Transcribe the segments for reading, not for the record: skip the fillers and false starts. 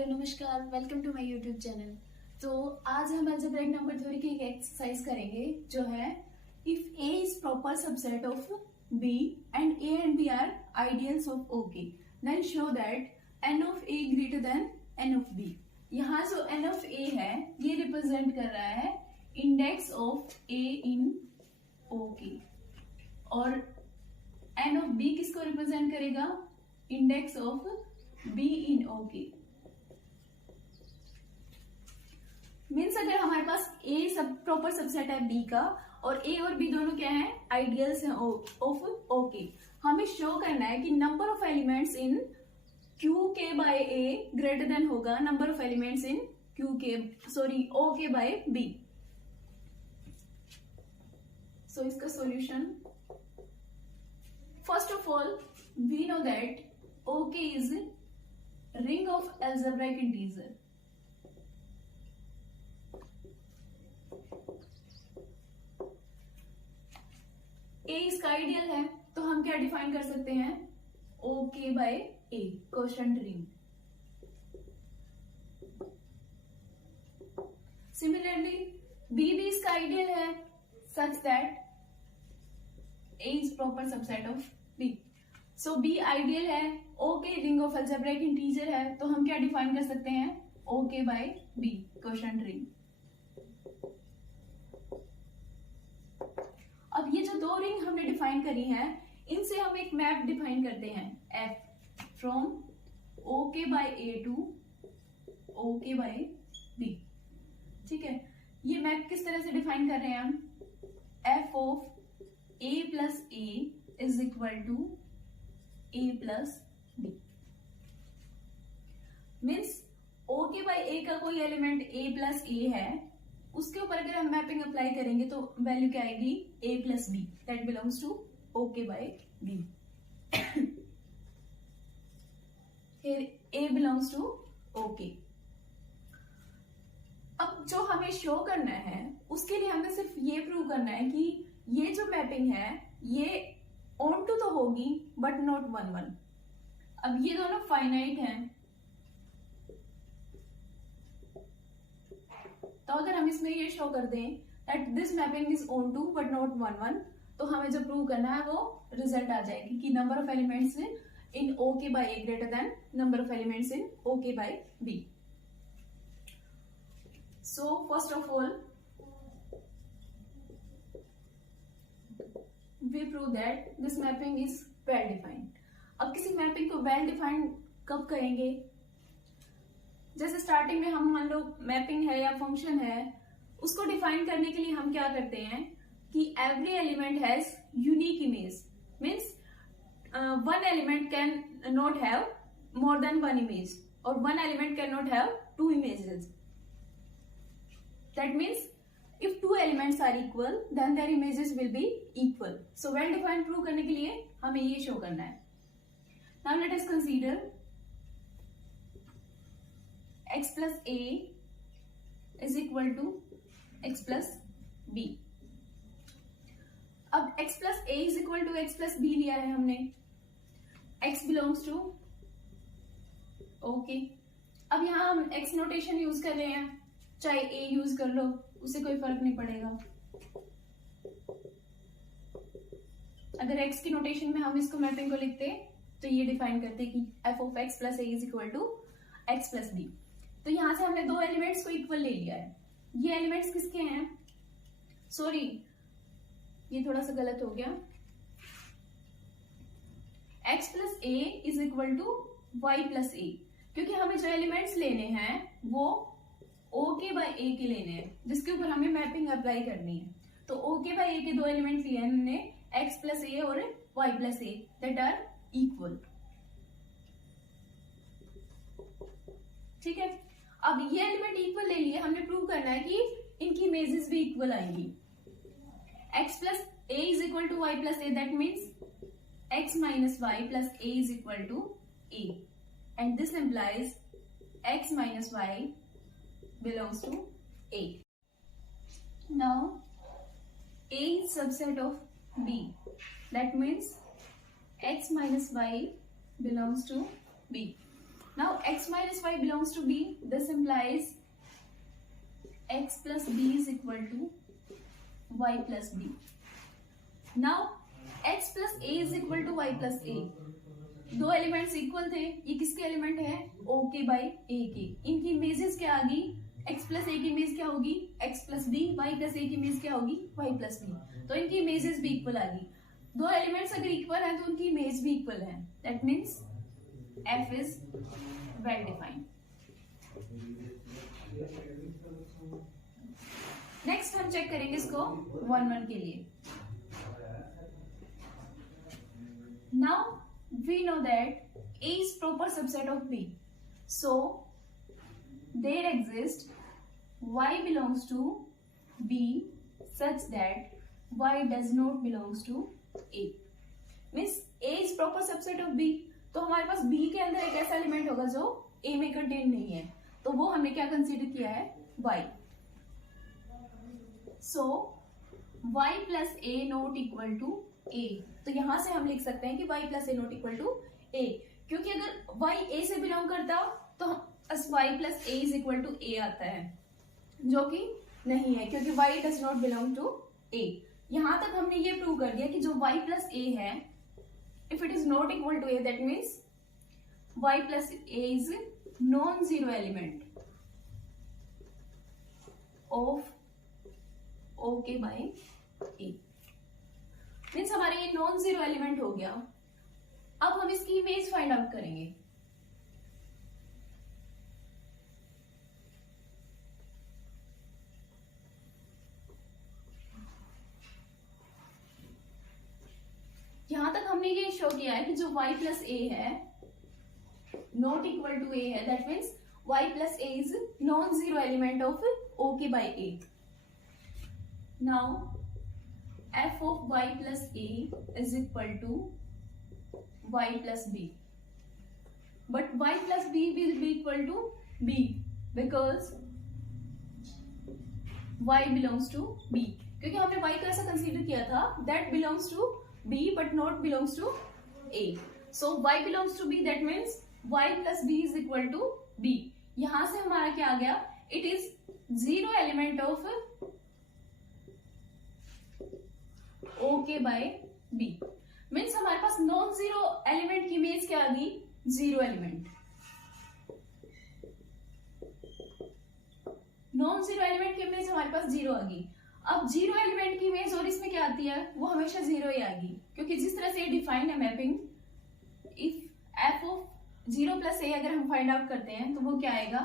Hello नमस्कार, welcome to my YouTube channel. तो आज हम अलजेब्रिक नंबर थ्योरी की एक एक्सरसाइज करेंगे जो है if A is proper subset of B and A and B are ideals of OK then show that N of A greater than N of B. यहाँ जो एन ऑफ ए है ये represent कर रहा है index of A in okay और N of B किसको represent करेगा? Index of B in OK. Means अगर हमारे पास ए सब प्रॉपर सबसेट है बी का और ए और बी दोनों क्या है? आइडियल्स हैं ऑफ ओके। हमें शो करना है कि number of elements in Q K by A greater than होगा number of elements in O K by B. So इसका solution, first of all we know that OK is ring of algebraic integer. A इसका ideal है तो हम क्या define कर सकते हैं? OK by A quotient ring. Similarly B भी इसका आइडियल है such that A is proper subset of B। So be ideal है, OK ring of algebraic integer है तो हम क्या डिफाइन कर सकते हैं? OK by B quotient ring. अब ये जो दो रिंग हमने डिफाइन करी हैं इनसे हम एक मैप डिफाइन करते हैं F from OK by A to OK by B. ठीक है, ये मैप किस तरह से डिफाइन कर रहे हैं हम? F of a plus A is equal to a plus b. Means okay by a का कोई एलिमेंट a प्लस ए है उसके ऊपर अगर हम मैपिंग अप्लाई करेंगे तो वैल्यू क्या आएगी? a plus B that belongs to OK by B. फिर a बिलोंग्स टू ओके। अब जो हमें शो करना है उसके लिए हमें सिर्फ ये प्रूव करना है कि ये जो मैपिंग है ये ऑन टू तो होगी बट नॉट 1-1। अब ये दोनों फाइनाइट हैं तो अगर हम इसमें ये शो कर दें that this mapping is onto but not 1-1 तो हमें जो प्रूव करना है वो रिजल्ट आ जाएगी कि number of elements in OK by A greater than number of elements in OK by B. So first of all we prove that this mapping is well defined। अब किसी मैपिंग को well defined कब करेंगे? जैसे starting में हम मान लो mapping है या फंक्शन है उसको डिफाइन करने के लिए हम क्या करते हैं कि every element has unique image. Means one element can not have more than one image और one element can not have two images. That means if two elements are equal then their images will be equal। so well defined prove करने के लिए हमें ये show करना है। now let us consider x plus a is equal to x plus b। अब x plus a is equal to x plus b लिया है हमने, x belongs to okay। अब यहाँ हम x नोटेशन यूज कर रहे हैं, चाहे a यूज कर लो उससे कोई फर्क नहीं पड़ेगा। अगर x की नोटेशन में हम इसको मैपिंग को लिखते तो ये डिफाइन करते कि f of x plus a is equal to x plus b। तो यहां से हमने दो एलिमेंट्स को इक्वल ले लिया है। ये एलिमेंट्स किसके हैं? सॉरी ये थोड़ा सा गलत हो गया। x plus a is equal to y plus a, क्योंकि हमें जो एलिमेंट्स लेने हैं वो ओके बाय ए के लेने हैं जिसके ऊपर हमें मैपिंग अप्लाई करनी है। तो ओके बाय ए के दो एलिमेंट्स लिए हैं हमने, एक्स प्लस ए और Y plus A that are equal. ठीक है, अब ये एलिमेंट इक्वल ले लिए, हमने प्रूव करना है कि इनकी इमेजेस भी इक्वल आएंगी। X plus A is equal to Y plus A that means X minus Y plus A is equal to A and this implies X minus Y belongs to A। Now A is subset of B that means x minus y belongs to B। Now x minus y belongs to b. This implies x plus b is equal to y plus b. Now x plus a is equal to y plus a. दो elements equal थे, ये किसके element है? o के by a के. इनकी images क्या आ गई? x प्लस a की इमेज क्या होगी? x plus b. y plus a की इमेज क्या होगी? y plus b. तो इनकी इमेजेस भी इक्वल आ गई. दो एलिमेंट्स अगर इक्वल हैं तो उनकी इमेज भी इक्वल है. That means f is well defined. Next हम चेक करेंगे इसको 1-1 के लिए. Now we know that A is proper subset of B. So there exists Y belongs to B such that Y does not belongs to A. Means A is proper subset of B. तो हमारे पास B के अंदर एक ऐसा element होगा जो A में contain नहीं है, तो वो हमने क्या कंसीडर किया है? Y. So y plus A not equal to A. तो यहां से हम लिख सकते हैं कि y plus a not equal to a, क्योंकि अगर y a से बिलोंग करता तो y plus A is equal to a आता है, जो कि नहीं है क्योंकि y does not belong to a. यहां तक हमने ये प्रूव कर दिया कि जो y प्लस ए है, if it is not equal to A, that means y plus A is non zero element of OK by A. Means हमारे ये नॉन जीरो एलिमेंट हो गया. अब हम इसकी इमेज फाइंड आउट करेंगे. यहां तक हमने ये शो किया है कि जो y प्लस ए है नॉट इक्वल टू ए है, that means y plus A is non zero element of OK by A. Now f of y plus a is equal to y plus b, but y plus b will be equal to b because y belongs to b. क्योंकि हमने y को ऐसा consider किया था that belongs to b but not belongs to a. So y belongs to b, that means y plus b is equal to b. यहां से हमारा क्या आ गया? It is zero element of OK by B. Means हमारे पास non zero element की image क्या आ गई? Zero element. Non zero element की इमेज हमारे पास जीरो आ गई. अब जीरो एलिमेंट की इमेज और इसमें क्या आती है? वो हमेशा जीरो ही आएगी, क्योंकि जिस तरह से डिफाइन है mapping, if f of zero plus a अगर हम फाइंड आउट करते हैं तो वो क्या आएगा?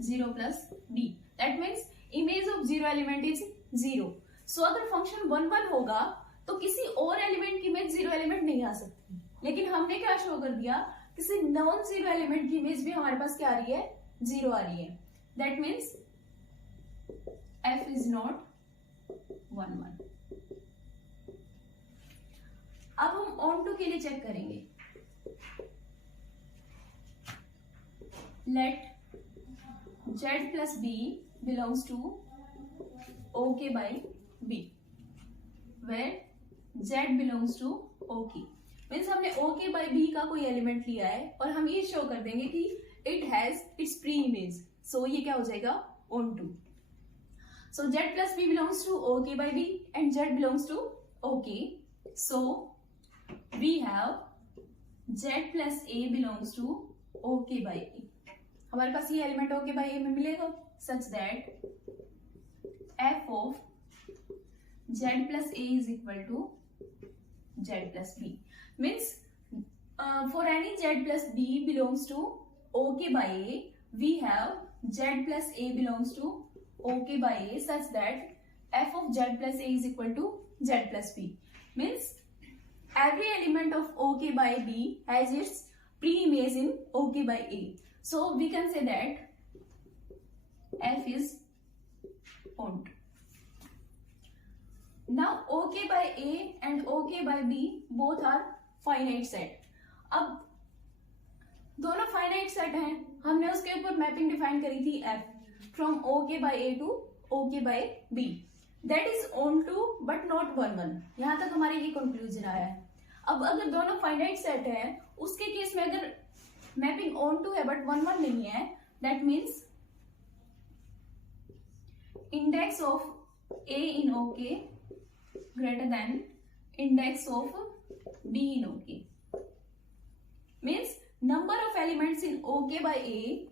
Zero plus B. That means image of zero element is zero. So अगर फंक्शन 1-1 होगा तो किसी और एलिमेंट की इमेज जीरो एलिमेंट नहीं आ सकती. लेकिन हमने क्या शो कर दिया? किसी नॉन जीरो एलिमेंट की इमेज भी हमारे पास क्या आ रही है? जीरो आ रही है. That means f is not 1-1. अब हम ऑन टू के लिए चेक करेंगे. Let z plus b belongs to OK by b, where z belongs to OK. मीन्स हमने OK by B का कोई एलिमेंट लिया है और हम ये शो कर देंगे कि it has its preimage. So ये क्या हो जाएगा? on to. So z plus b belongs to OK by B and z belongs to OK. So we have z plus a belongs to OK by A. हमारे पास ये element OK by A में मिलेगा such that f of z plus a is equal to z plus b. Means for any z plus b belongs to OK by A, we have z plus a belongs to OK by A such that f of z plus a is equal to z plus b. Means every element of OK by B has its pre-image in OK by A. So we can say that f is onto. Now OK by A and OK by B both are finite set. अब दोनों finite set हैं, हमने उसके ऊपर mapping define करी थी f from OK by A to OK by B. That is onto but not 1-1. यहां तक हमारे ये कंक्लूजन आया है. अब अगर दोनों फाइनाइट सेट है, उसके केस में अगर मैपिंग ऑन टू है बट 1 1 नहीं है, that means index of A in OK greater than index of B in OK, means number of elements in OK by A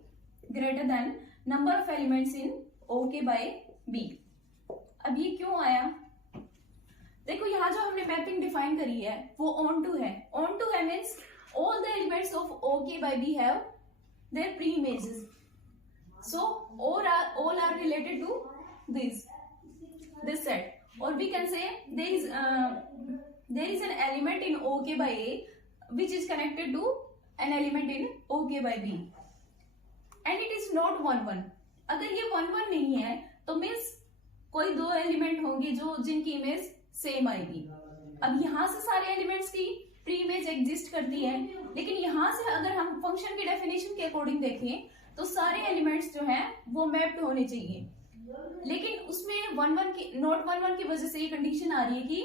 greater than number of elements in OK by B. अब ये क्यों आया? देखो यहां जो हमने mapping define करी है वो ऑन टू है। ऑन टू है means all the elements of OK by B have their pre images, so all are related to this set, or we can say there is an element in OK by A which is connected to an element in OK by B and it is not 1 1। अगर ये 1 1 नहीं है तो means कोई दो element होंगे जो जिनकी इमेज सेम आएगी। अब यहाँ से सारे एलिमेंट्स की प्री इमेज एग्जिस्ट करती है, लेकिन यहाँ से अगर हम फंक्शन की डेफिनेशन के अकॉर्डिंग देखें तो सारे एलिमेंट्स जो हैं वो मैप्ड होने चाहिए, लेकिन उसमें 1 1 की नॉट 1 1 की वजह से ये कंडीशन आ रही है कि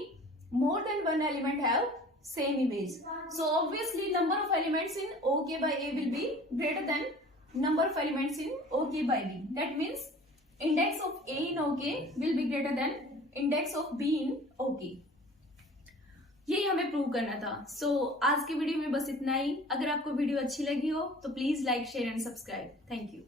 more than one element have same image, so obviously number of elements in OK by A will be greater than number of elements in OK by B. That means index of A in OK will be greater than index of B in OK. यही हमें prove करना था। सो आज की video में बस इतना ही। अगर आपको वीडियो अच्छी लगी हो तो please like share and subscribe. Thank you.